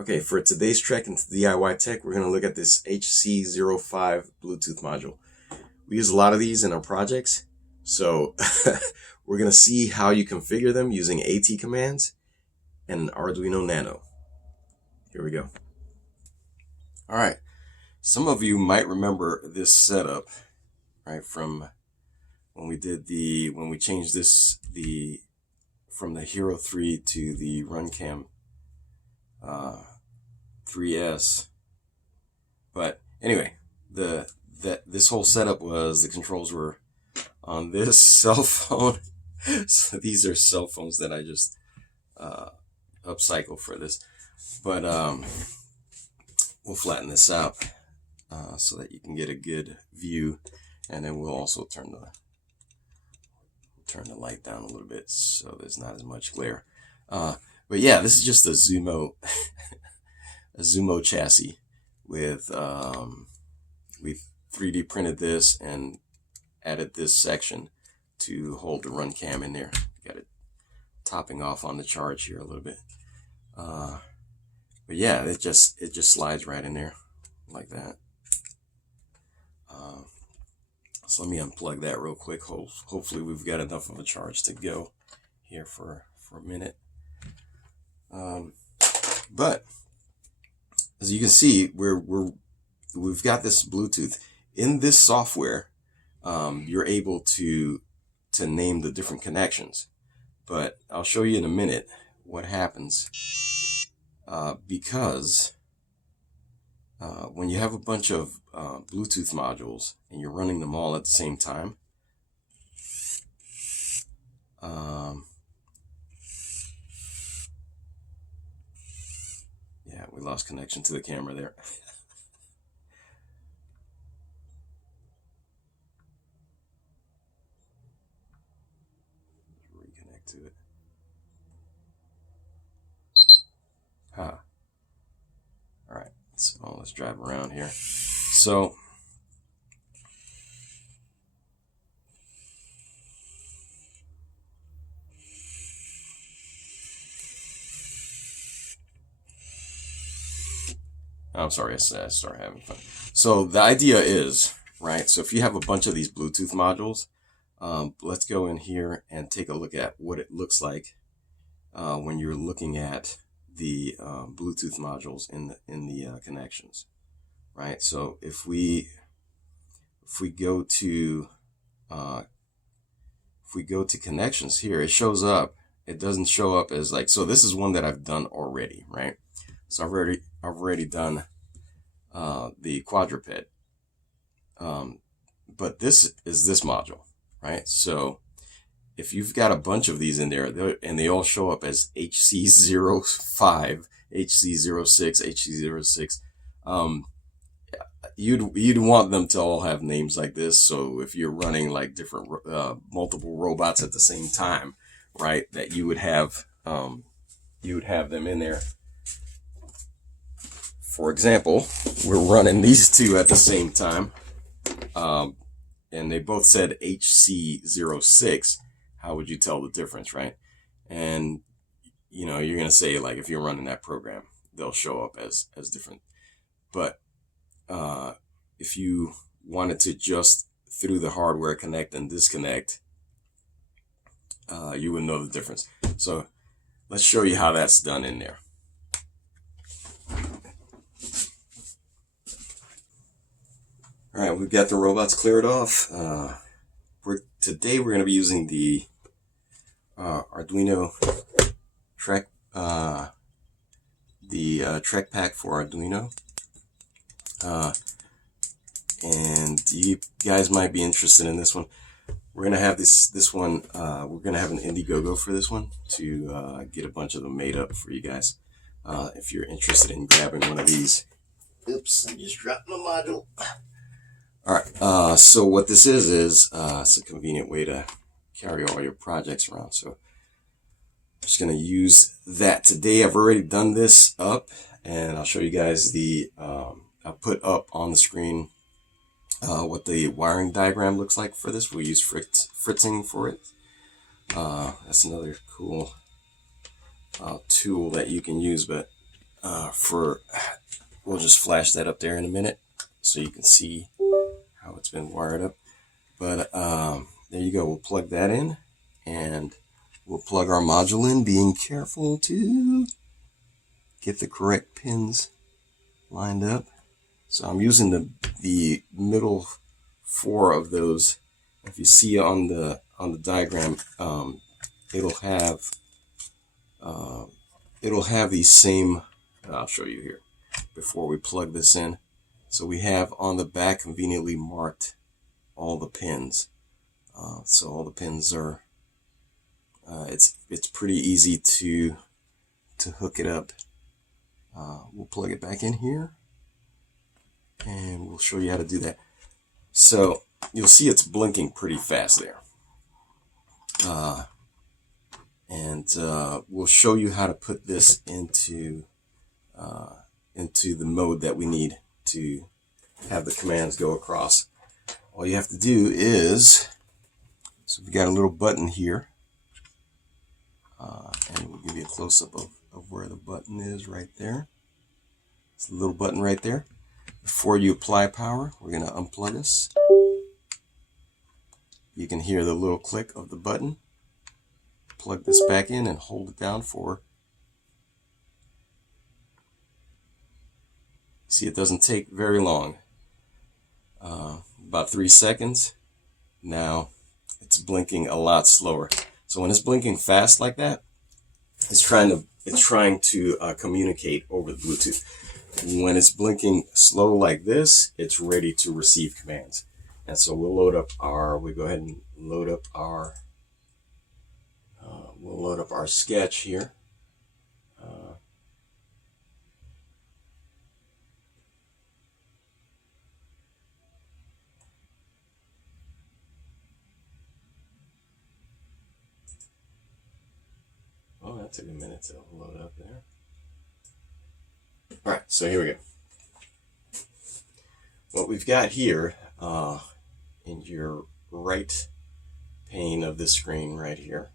Okay, for today's trek into DIY tech, we're going to look at this HC-05 Bluetooth module. We use a lot of these in our projects, so we're going to see how you configure them using AT commands and an Arduino Nano. Here we go. All right, some of you might remember this setup, right, from when we changed this from the Hero 3 to the Runcam 3S. But anyway, this whole setup was the controls were on this cell phone. So these are cell phones that I just upcycled for this. But we'll flatten this out so that you can get a good view, and then we'll also turn the light down a little bit so there's not as much glare. But yeah, this is just a Zumo a Zumo chassis with we 3D printed this and added this section to hold the run cam in there. Got it topping off on the charge here a little bit. But yeah, it just slides right in there like that. So let me unplug that real quick. Hopefully we've got enough of a charge to go here for a minute. But as you can see, we've got this Bluetooth in this software. You're able to name the different connections, but I'll show you in a minute what happens because when you have a bunch of Bluetooth modules and you're running them all at the same time, yeah, we lost connection to the camera there. Reconnect to it. All right, so let's drive around here. So I'm sorry, I started having fun. So the idea is, right, so if you have a bunch of these Bluetooth modules, let's go in here and take a look at what it looks like when you're looking at the Bluetooth modules in the connections, right? So if we go to connections here, it shows up. It doesn't show up as like, so this is one that I've done already, right? So I've already done the quadruped, but this is this module, right? So if you've got a bunch of these in there and they all show up as HC-05, HC-06, HC-06, you'd want them to all have names like this. So if you're running like different multiple robots at the same time, right, that you would have them in there. For example, we're running these two at the same time, and they both said HC-06. How would you tell the difference, right? And you know, you're gonna say, like, if you're running that program, they'll show up as different. But if you wanted to just through the hardware connect and disconnect, you would know the difference. So let's show you how that's done in there. All right, we've got the robots cleared off. Today we're going to be using the Arduino track, track pack for Arduino. And you guys might be interested in this one. We're going to have this one. We're going to have an Indiegogo for this one to get a bunch of them made up for you guys. If you're interested in grabbing one of these. Oops, I just dropped my module. All right, so what this is it's a convenient way to carry all your projects around. So I'm just going to use that today. I've already done this up, and I'll show you guys I'll put up on the screen what the wiring diagram looks like for this. We use fritzing for it. That's another cool tool that you can use, but we'll just flash that up there in a minute so you can see how it's been wired up. But there you go. We'll plug that in, and we'll plug our module in, being careful to get the correct pins lined up. So I'm using the middle 4 of those. If you see on the diagram, it'll have these same. I'll show you here before we plug this in. So we have on the back conveniently marked all the pins. So all the pins are. It's pretty easy to hook it up. We'll plug it back in here, and we'll show you how to do that. So you'll see it's blinking pretty fast there. We'll show you how to put this into the mode that we need to have the commands go across. All you have to do is, so we got a little button here, and we'll give you a close-up of where the button is right there. It's a little button right there. Before you apply power, we're going to unplug this. You can hear the little click of the button. Plug this back in and hold it down for. See, it doesn't take very long. About 3 seconds. Now it's blinking a lot slower. So when it's blinking fast like that, it's trying to communicate over the Bluetooth. When it's blinking slow like this, it's ready to receive commands. And so we'll load up our. We go ahead and load up our. We'll load up our sketch here. Oh, that took a minute to load up there. All right, so here we go. What we've got here in your right pane of this screen right here,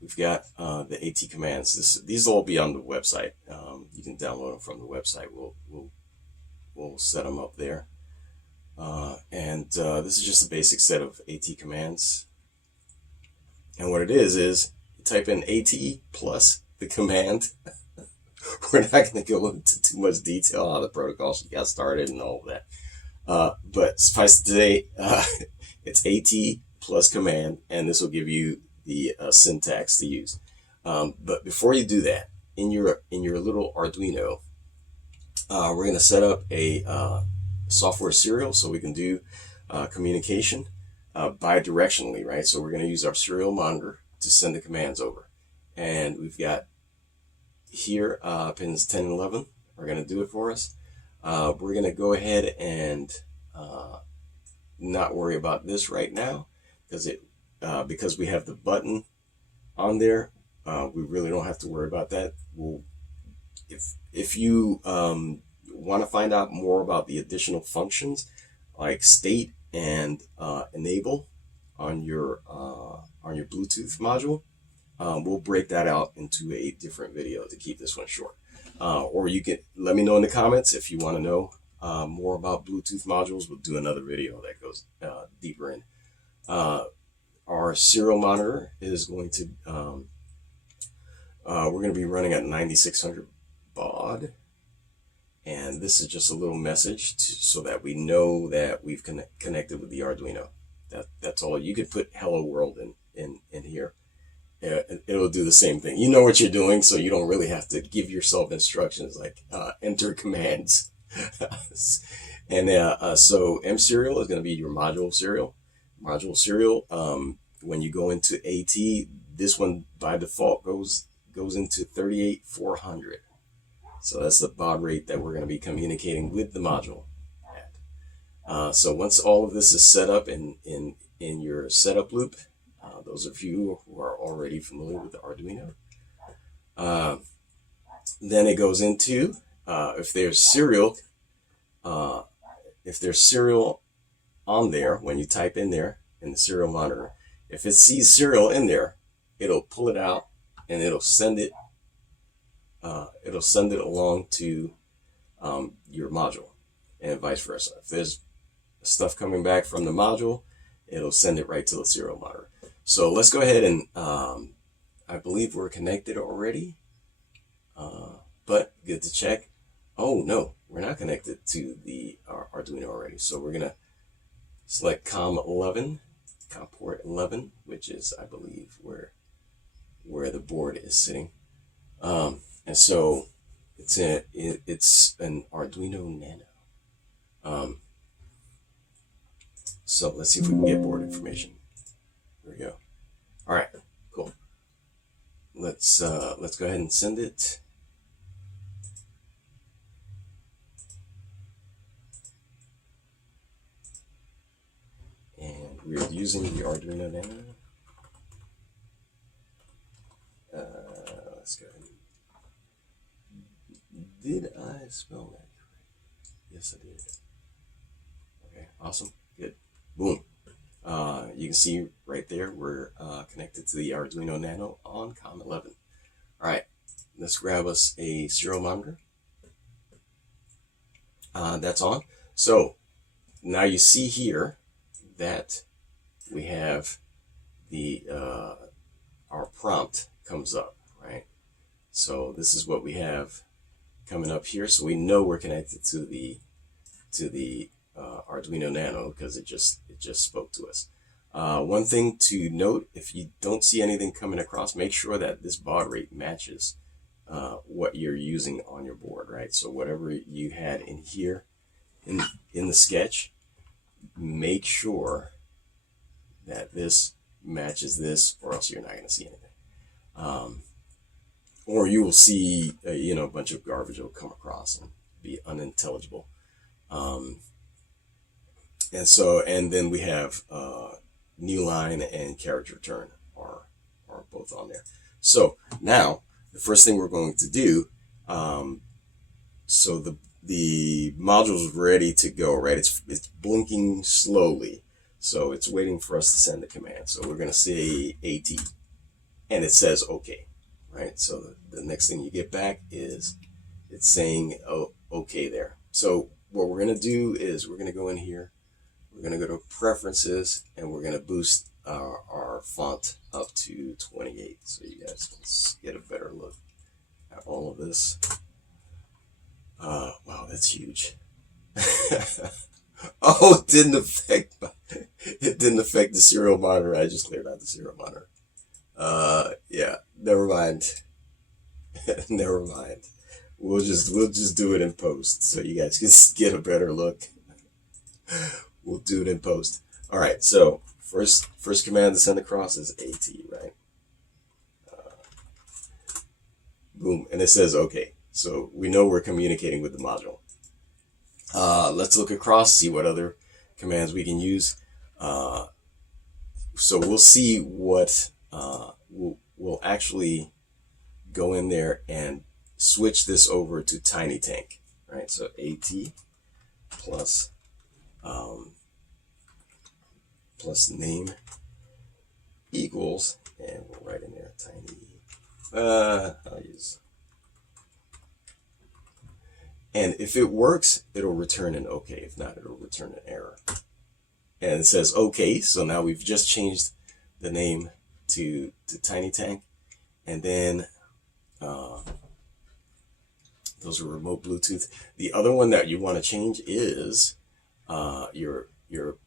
we've got the AT commands. These will all be on the website. You can download them from the website. We'll set them up there. This is just a basic set of AT commands. And what it is you type in AT plus the command. We're not going to go into too much detail on how the protocol got started and all of that. But suffice to say, it's AT plus command, and this will give you the syntax to use. But before you do that, in your little Arduino, we're going to set up a software serial so we can do communication bidirectionally, right? So we're going to use our serial monitor to send the commands over. And we've got here pins 10 and 11 are going to do it for us. We're going to go ahead and not worry about this right now because we have the button on there. We really don't have to worry about that. If you want to find out more about the additional functions like state and enable on your Bluetooth module, we'll break that out into a different video to keep this one short. Or you can let me know in the comments if you want to know more about Bluetooth modules. We'll do another video that goes deeper in. Our serial monitor is going to, we're going to be running at 9600 baud. And this is just a little message so that we know that we've connected with the Arduino. That's all. You could put hello world in here. It'll do the same thing. You know what you're doing, so you don't really have to give yourself instructions like enter commands. And so M serial is going to be your module serial. Module serial. When you go into AT, this one by default goes into 38400. So that's the baud rate that we're going to be communicating with the module at. So once all of this is set up in your setup loop, those of you who are already familiar with the Arduino, then it goes into if there's serial on there when you type in there in the serial monitor. If it sees serial in there, it'll pull it out and it'll send it it'll send it along to your module, and vice versa. If there's stuff coming back from the module, it'll send it right to the serial monitor. So let's go ahead and I believe we're connected already, but good to check. Oh no, we're not connected to the Arduino already. So we're gonna select COM port 11, which is, I believe, where the board is sitting. And so it's an Arduino Nano. So let's see if we can get board information. There we go. All right, cool. Let's go ahead and send it. And we're using the Arduino Nano. Let's go ahead. Did I spell that correct? Yes, I did. Okay, awesome, good. Boom. You can see right there we're connected to the Arduino Nano on COM 11. All right, let's grab us a serial monitor. That's on. So now you see here that we have the our prompt comes up, right? So this is what we have coming up here. So we know we're connected to the Arduino Nano because it just spoke to us. One thing to note, if you don't see anything coming across, make sure that this baud rate matches what you're using on your board, right? So whatever you had in here in the sketch, make sure that this matches this, or else you're not going to see anything. Or you will see a bunch of garbage will come across and be unintelligible. And then we have new line and carriage return are both on there. So now the first thing we're going to do, so the module's ready to go, right? It's blinking slowly, so it's waiting for us to send the command. So we're going to say AT, and it says OK, right? So the next thing you get back is it's saying OK there. So what we're going to do is we're going to go in here. We're going to go to preferences, and we're going to boost our font up to 28 so you guys can get a better look at all of this. Wow, that's huge. Oh, it didn't affect the serial monitor. I just cleared out the serial monitor. Yeah, never mind. Never mind. We'll just do it in post so you guys can get a better look. We'll do it in post. All right, so first command to send across is AT, right? Boom, and it says OK. So we know we're communicating with the module. Let's look across, see what other commands we can use. So we'll see what we'll actually go in there and switch this over to Tiny Tank, right? So AT plus name equals, and we'll write in there tiny. I'll use. And if it works, it'll return an OK. If not, it'll return an error. And it says OK. So now we've just changed the name to Tiny Tank. And then those are remote Bluetooth. The other one that you want to change is your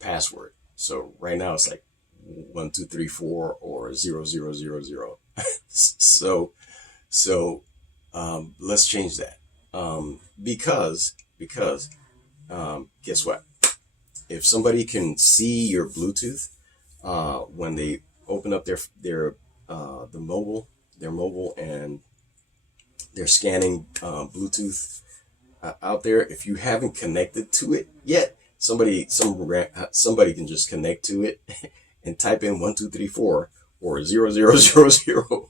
password. So right now it's like 1234 or 0000. So let's change that. Because guess what? If somebody can see your Bluetooth when they open up their mobile, and they're scanning Bluetooth out there, if you haven't connected to it yet, somebody can just connect to it and type in 1234 or 0000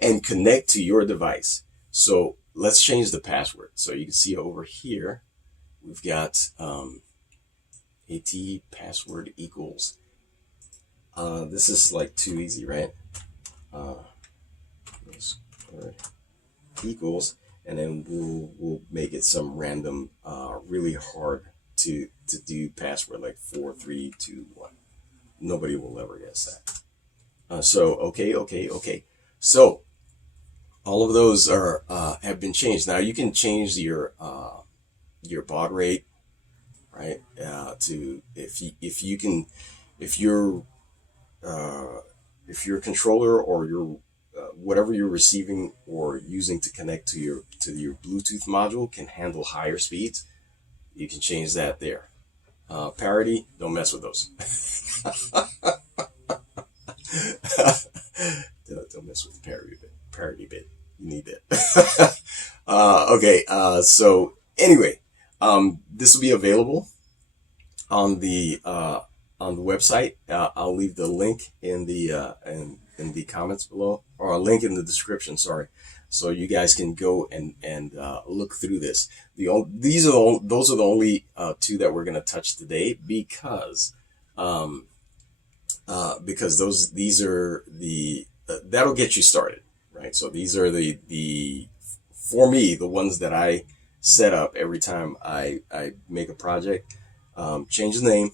and connect to your device. So let's change the password. So you can see over here, we've got AT password equals. This is like too easy, right? equals, and then we'll make it some random, really hard to do password like 4321. Nobody will ever guess that. So okay. So all of those are have been changed. Now you can change your baud rate, right? To if your controller or your whatever you're receiving or using to connect to your Bluetooth module can handle higher speeds, you can change that there. Parity, don't mess with those. Don't mess with the parity bit. You need that. Okay. So anyway, this will be available on the website. I'll leave the link in the comments below, or a link in the description. Sorry, so you guys can go and look through this. Those are the only two that we're going to touch today, because these are the that'll get you started, right? So these are the for me, the ones that I set up every time I make a project. Change the name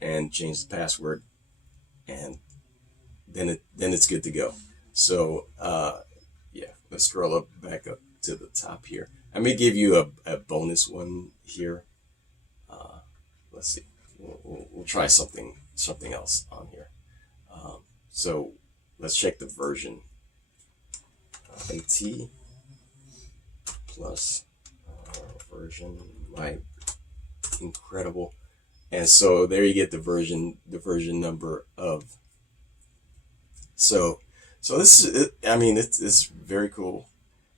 and change the password, and then it's good to go. So yeah, let's scroll back up to the top here. I may give you a bonus one here. Let's see. We'll try something else on here. So let's check the version. AT plus version. My incredible. And so there you get the version number of. So this is, I mean, it's very cool.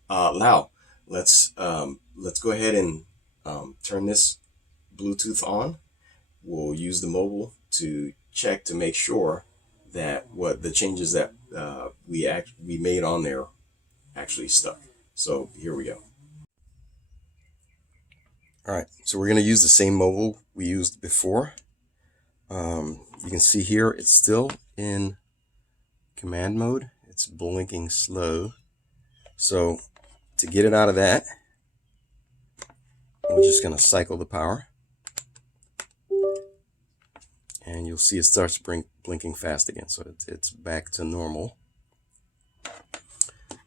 Now let's go ahead and turn this Bluetooth on. We'll use the mobile to check to make sure that what the changes that we made on there actually stuck. So here we go. All right, so we're going to use the same mobile we used before. You can see here it's still in command mode. It's blinking slow. So to get it out of that, we're just going to cycle the power. And you'll see it starts blinking fast again. So it's back to normal.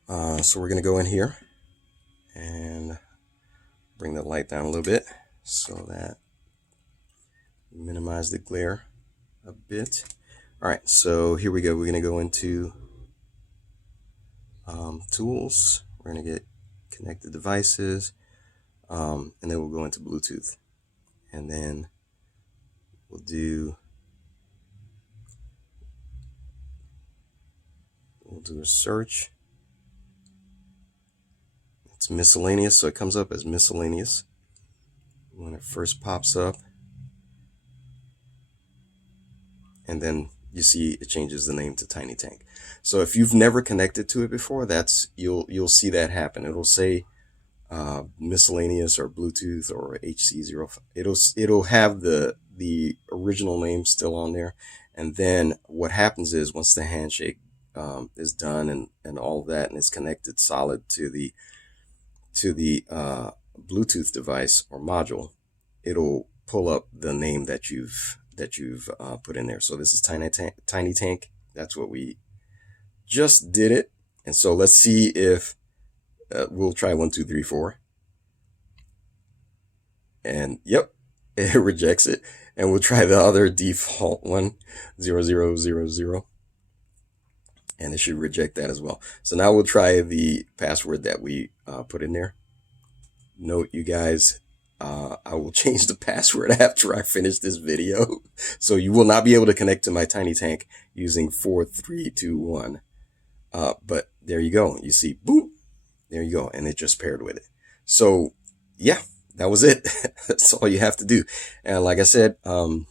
So we're going to go in here and bring the light down a little bit so that we minimize the glare a bit. All right, so here we go. We're going to go into tools. We're going to get connected devices, and then we'll go into Bluetooth, and then we'll do a search. It's miscellaneous, so it comes up as miscellaneous when it first pops up, and then you see it changes the name to Tiny Tank. So if you've never connected to it before, you'll see that happen. It'll say miscellaneous or Bluetooth or HC-05. It'll have the original name still on there, and then what happens is once the handshake is done and all of that, and it's connected solid to the Bluetooth device or module, it'll pull up the name that you've put in there. So this is Tiny Tank. That's what we just did it. And so let's see if we'll try 1, 2, 3, 4. And yep, it rejects it. And we'll try the other default one, 0, 0, 0, 0. And it should reject that as well. So now we'll try the password that we put in there. Note, you guys, I will change the password after I finish this video. So you will not be able to connect to my Tiny Tank using 4321. But there you go. You see, boop, there you go. And it just paired with it. So yeah, that was it. That's all you have to do. And like I said, I'll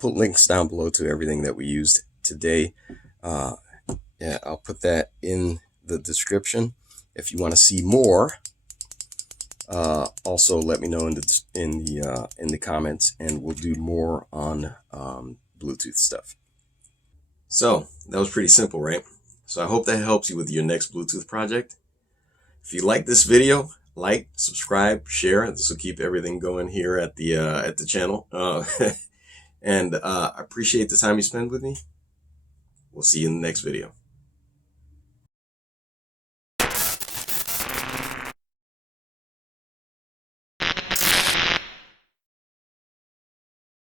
put links down below to everything that we used today. Yeah, I'll put that in the description if you want to see more. Also let me know in the comments, and we'll do more on Bluetooth stuff. So that was pretty simple, right? So I hope that helps you with your next Bluetooth project. If you like this video, like, subscribe, share. This will keep everything going here at the channel. And I appreciate the time you spend with me. We'll see you in the next video.